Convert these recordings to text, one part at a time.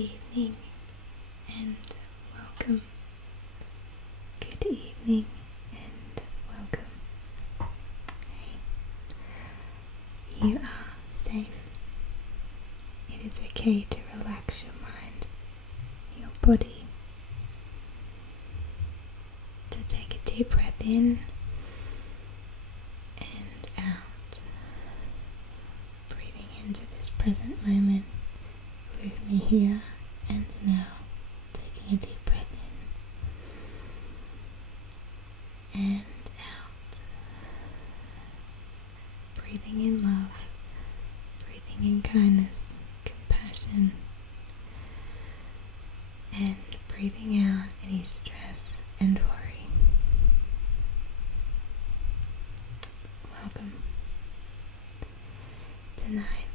evening and welcome. Good evening and welcome. Hey, you are safe. It is okay to relax your mind, your body, to take a deep breath in and out, breathing into this present moment with me here and now, taking a deep breath in and out, breathing in love, breathing in kindness, compassion, and breathing out any stress and worry. Welcome. Tonight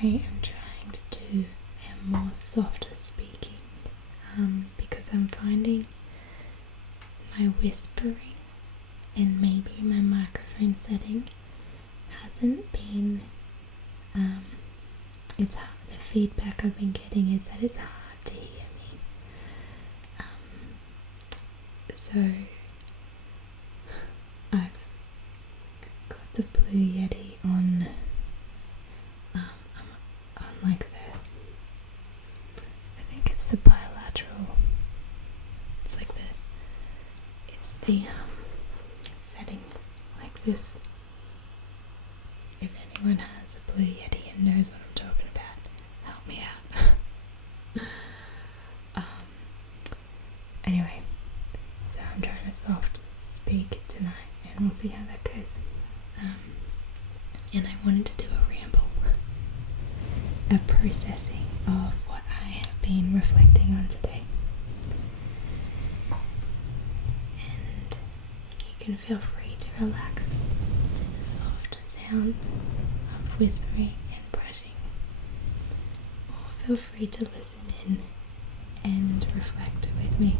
I am trying to do a more softer speaking because I'm finding my whispering and maybe my microphone setting hasn't been it's hard. The feedback I've been getting is that it's hard to hear me, so I've got the Blue Yeti on like I think it's the bilateral, it's the setting like this. If anyone has a Blue Yeti and knows what I'm talking about, help me out. Anyway, so I'm trying to soft speak tonight and we'll see how that goes. And I wanted to do a ramble, a processing of what I have been reflecting on today. And you can feel free to relax to the soft sound of whispering and brushing, or feel free to listen in and reflect with me,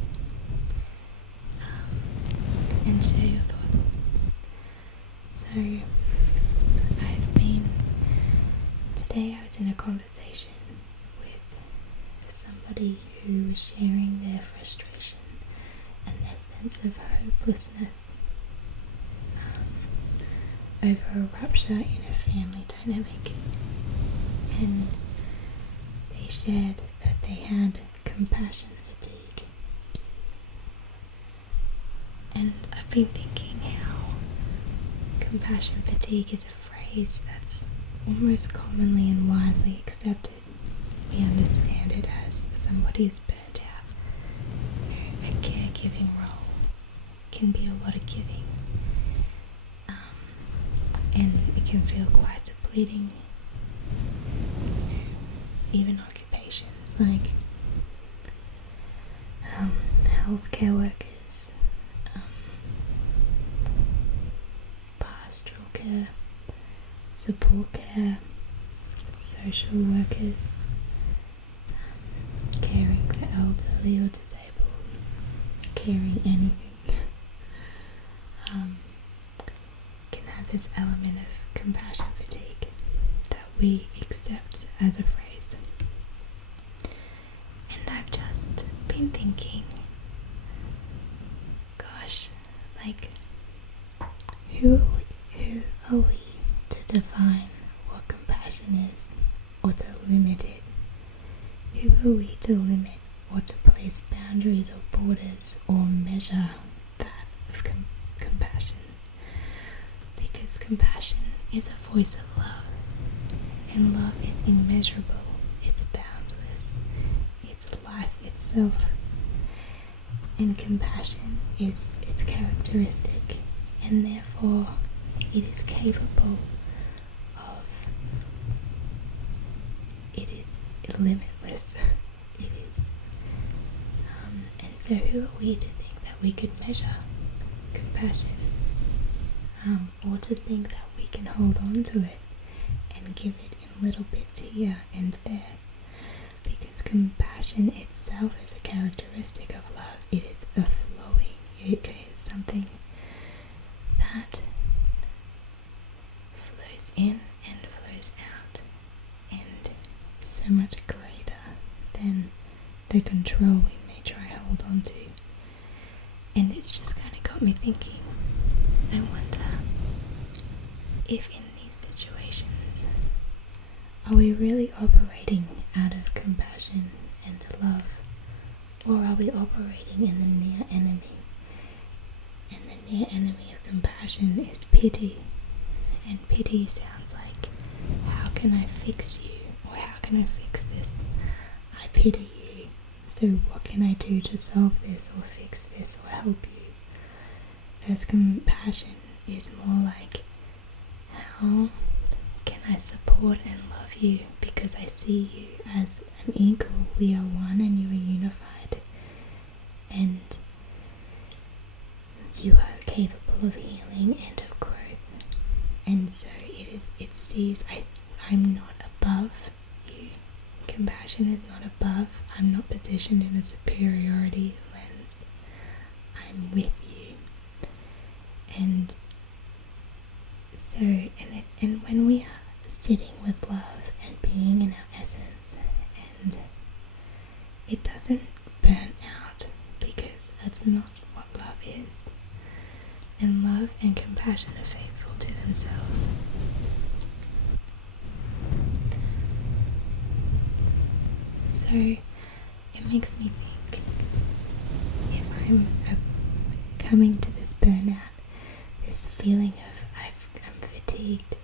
and share your thoughts. So today I was in a conversation with somebody who was sharing their frustration and their sense of hopelessness over a rupture in a family dynamic, and they shared that they had compassion fatigue. And I've been thinking how compassion fatigue is a phrase that's almost commonly and widely accepted. We understand it as somebody is burnt out. A caregiving role can be a lot of giving, and it can feel quite depleting. Even occupations like healthcare workers, pastoral care, support care, social workers, caring for elderly or disabled, caring anything, can have this element of compassion fatigue that we accept as a phrase. And I've just been thinking, gosh, like, who are we to define what compassion is, or to limit it? Who are we to limit or to place boundaries or borders or measure that of compassion? Because compassion is a voice of love, and love is immeasurable, it's boundless, it's life itself. And compassion is its characteristic, and therefore it is capable of, it is limitless. It is. And so who are we to think that we could measure compassion, or to think that we can hold on to it and give it in little bits here and there? Because compassion itself is a characteristic of love. It is a flowing, it is something that flows in and flows out, and is so much greater than the control we may try hold on to. And it's just kind of got me thinking, I wonder if in these situations, are we really operating out of compassion and love, or are we operating in the near enemy? And the near enemy of compassion is pity. And pity sounds like, how can I fix you? Or how can I fix this? I pity you. So what can I do to solve this or fix this or help you? Whereas compassion is more like, how can I support and love you because I see you as an equal. We are one and you are unified. And you are capable of healing and of growth. And so it sees I'm not above you. Compassion is not above. I'm not positioned in a superiority lens. I'm with you. And so, and when we are sitting with love and being in our essence, and it doesn't burn out, because that's not what love is. And love and compassion are faithful to themselves. So it makes me think, if I'm coming to this burnout, this feeling of I'm fatigued,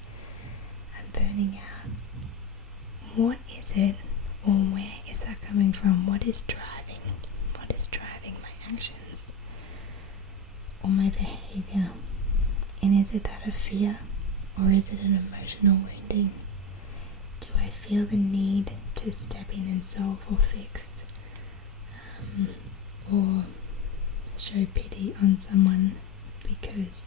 I'm burning out, what is it, or where is that coming from? What is driving my actions or my behavior? And is it that of fear, or is it an emotional wounding? Do I feel the need to step in and solve or fix, or show pity on someone because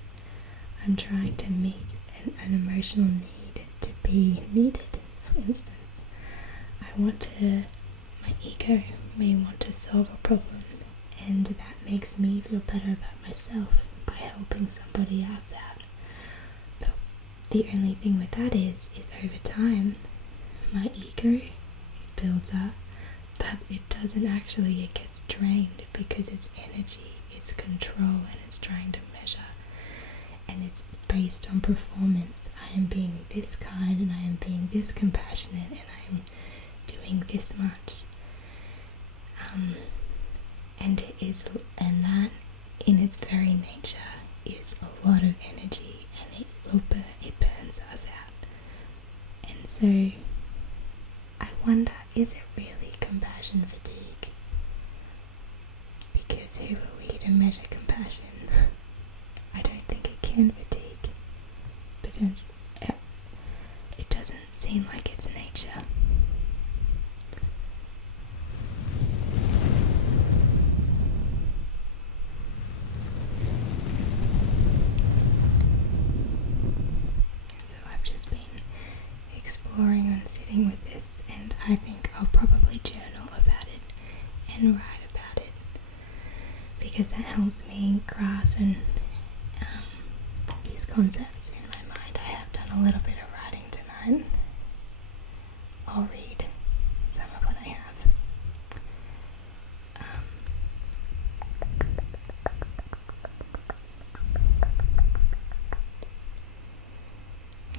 I'm trying to meet an emotional need to be needed? For instance, my ego may want to solve a problem, and that makes me feel better about myself by helping somebody else out. But the only thing with that is over time, my ego builds up, but it doesn't actually, it gets drained because it's energy, it's control, and it's trying to measure. And it's based on performance. I am being this kind, and I am being this compassionate, and I am doing this much. And that in its very nature is a lot of energy, and it burns us out. And so I wonder, is it really compassion fatigue? Because who are we to measure compassion? I don't think it can fatigue. But it doesn't seem like it's nature. So I've just been exploring and sitting with this, and I think I'll probably journal about it and write about it, because that helps me grasp and these concepts in my mind. I have done a little bit of writing tonight. I'll read some of what I have.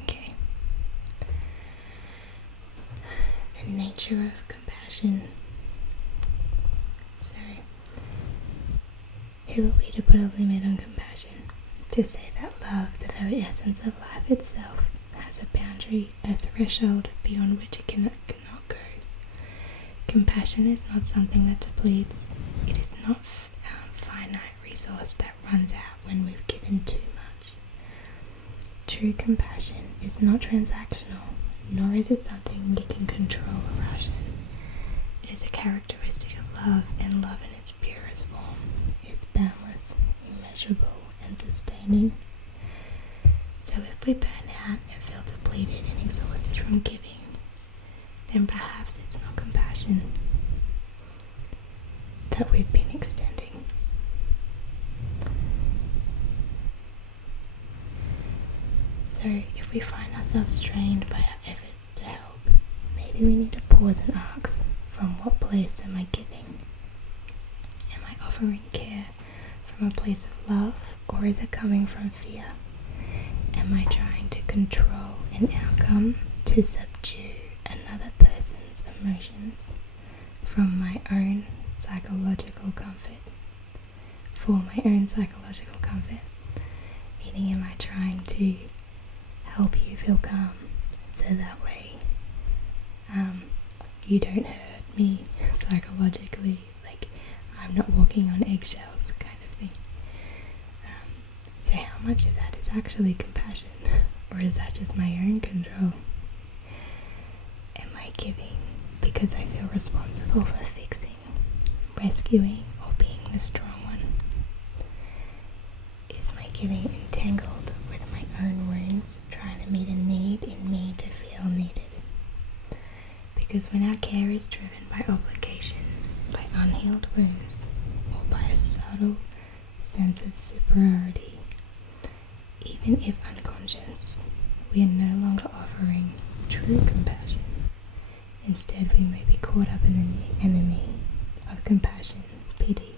Okay. The nature of compassion. So, who are we to put a limit on compassion? To say that love, the very essence of life itself, has a boundary, a threshold beyond which it cannot go. Compassion is not something that depletes. It is not a finite resource that runs out when we've given too much. True compassion is not transactional, nor is it something we can control or ration. It is a characteristic of love, and love in its purest form is boundless, immeasurable, and sustaining. So if we burn out and feel depleted and exhausted from giving, then perhaps it's not compassion that we've been extending. So if we find ourselves strained by our efforts to help, maybe we need to pause and ask, from what place am I giving? offering care from a place of love, or is it coming from fear? Am I trying to control an outcome to subdue another person's emotions from my own psychological comfort? For my own psychological comfort? Meaning, am I trying to help you feel calm so that way you don't hurt me psychologically, like I'm not walking on eggshells kind of thing. So how much of that is actually compassion, or is that just my own control? Am I giving because I feel responsible for fixing, rescuing, or being the strong one? Is my giving entangled with my own wounds, trying to meet a need in me to feel needed? Because when our care is driven by obligation, by unhealed wounds, or by a subtle sense of superiority, even if unconscious, we are no longer offering true compassion. Instead, we may be caught up in the enemy of compassion, pity.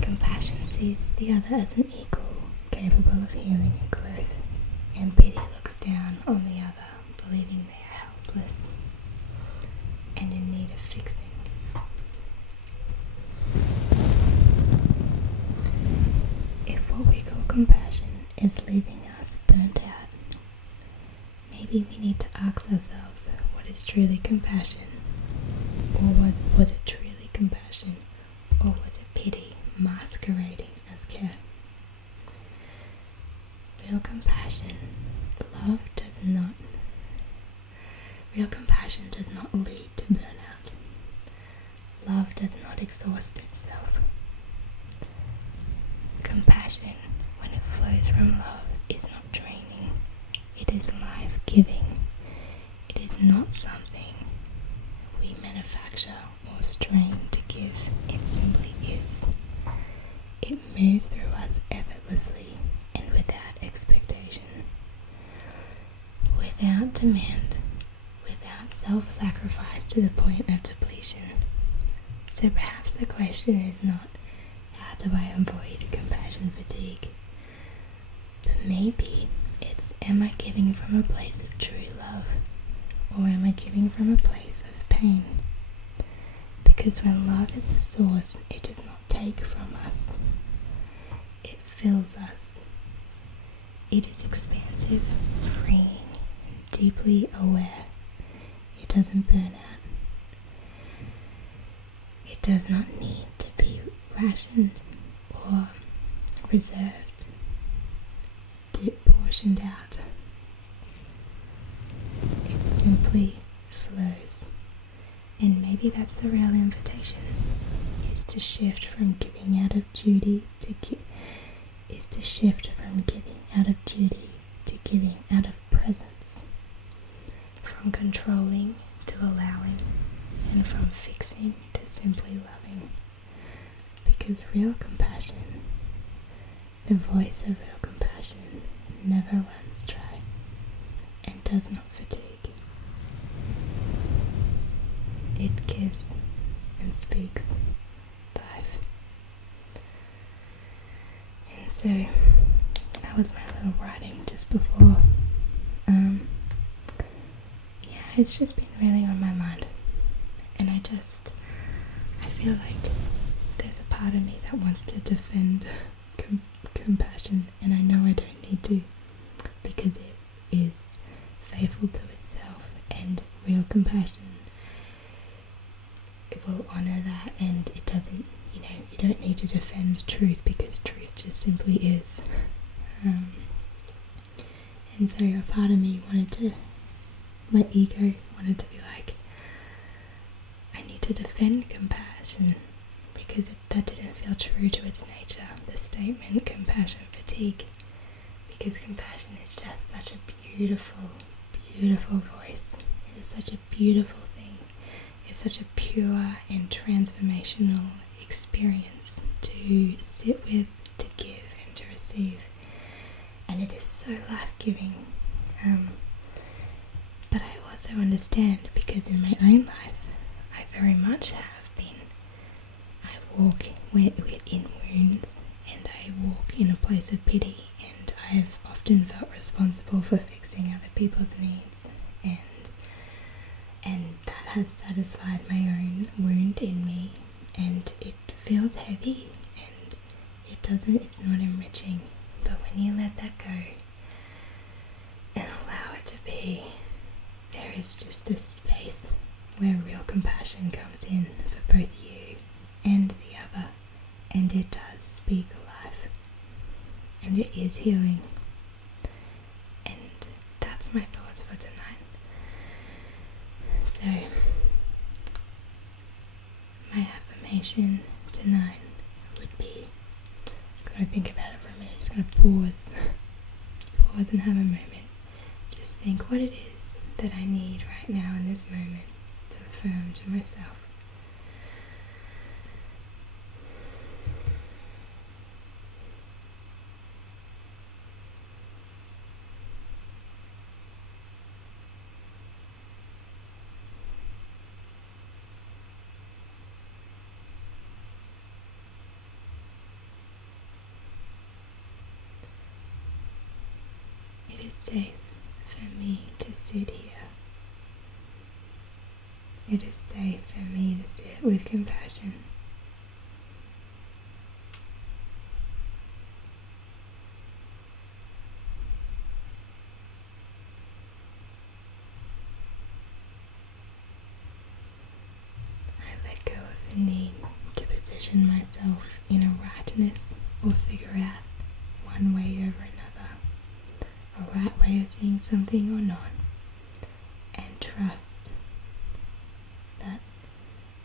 Compassion sees the other as an equal, capable of healing and growth, and pity looks down on the other, believing they are helpless and in need of fixing. If what we call compassion is leaving us burnt out, maybe we need to ask ourselves what is truly compassion, or was it truly compassion, or was it pity masquerading as care? Real compassion does not lead to burnout. Love does not exhaust itself. Compassion, when it flows from love, is not draining. It is life-giving. It is not something we manufacture or strain to give. It simply is. It moves through us effortlessly and without expectation, without demand, without self-sacrifice to the point of depletion. So perhaps the question is not, how do I avoid compassion fatigue? But maybe it's, am I giving from a place of true love, or am I giving from a place of pain? Because when love is the source, it does not take from us. It fills us. It is expansive, freeing, deeply aware. It doesn't burn out. It does not need to be rationed or reserved, portioned out. It simply flows. And maybe that's the real invitation, is to shift from giving out of duty to giving out of presence, from controlling to allowing, and from fixing to simply loving. Because real compassion, the voice of real compassion, never runs dry and does not fatigue. It gives and speaks life. And so that was my little writing just before. It's just been really on my mind, and I feel like there's a part of me that wants to defend compassion, and I know I don't need to, because it is faithful to itself, and real compassion, it will honor that, and it doesn't, you don't need to defend truth, because truth just simply is. And so a part of me my ego wanted to be like, I need to defend compassion, because that didn't feel true to its nature, the statement compassion fatigue, because compassion is just such a beautiful, beautiful voice. It is such a beautiful thing. It's such a pure and transformational experience to sit with, to give, and to receive. And it is so life-giving. But I also understand, because in my own life, I very much have been. I walk in wounds, and I walk in a place of pity, and I've often felt responsible for fixing other people's needs, and that has satisfied my own wound in me, and it feels heavy, and it's not enriching. But when you let that go and allow it to be, there is just this space where real compassion comes in for both you and the other, and it does speak life, and it is healing. And that's my thoughts for tonight. So my affirmation tonight would be, just gonna think about it for a minute, just gonna pause and have a moment. Just think what it is that I need right now in this moment to affirm to myself. It is safe for me to sit here. It is safe for me to sit with compassion. I let go of the need to position myself in a rightness or figure out one way over another, a right way of seeing something or not, and trust that,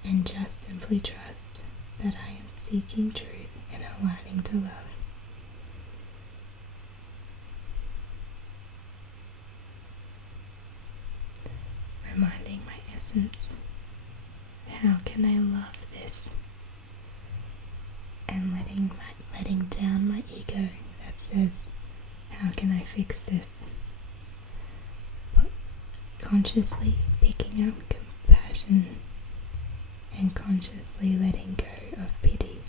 and just simply trust that I am seeking truth and aligning to love. Reminding my essence, how can I love this? And letting down my ego that says, how can I fix this? But consciously picking up compassion and consciously letting go of pity.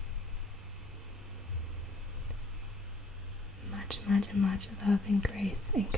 Much, much, much love and grace and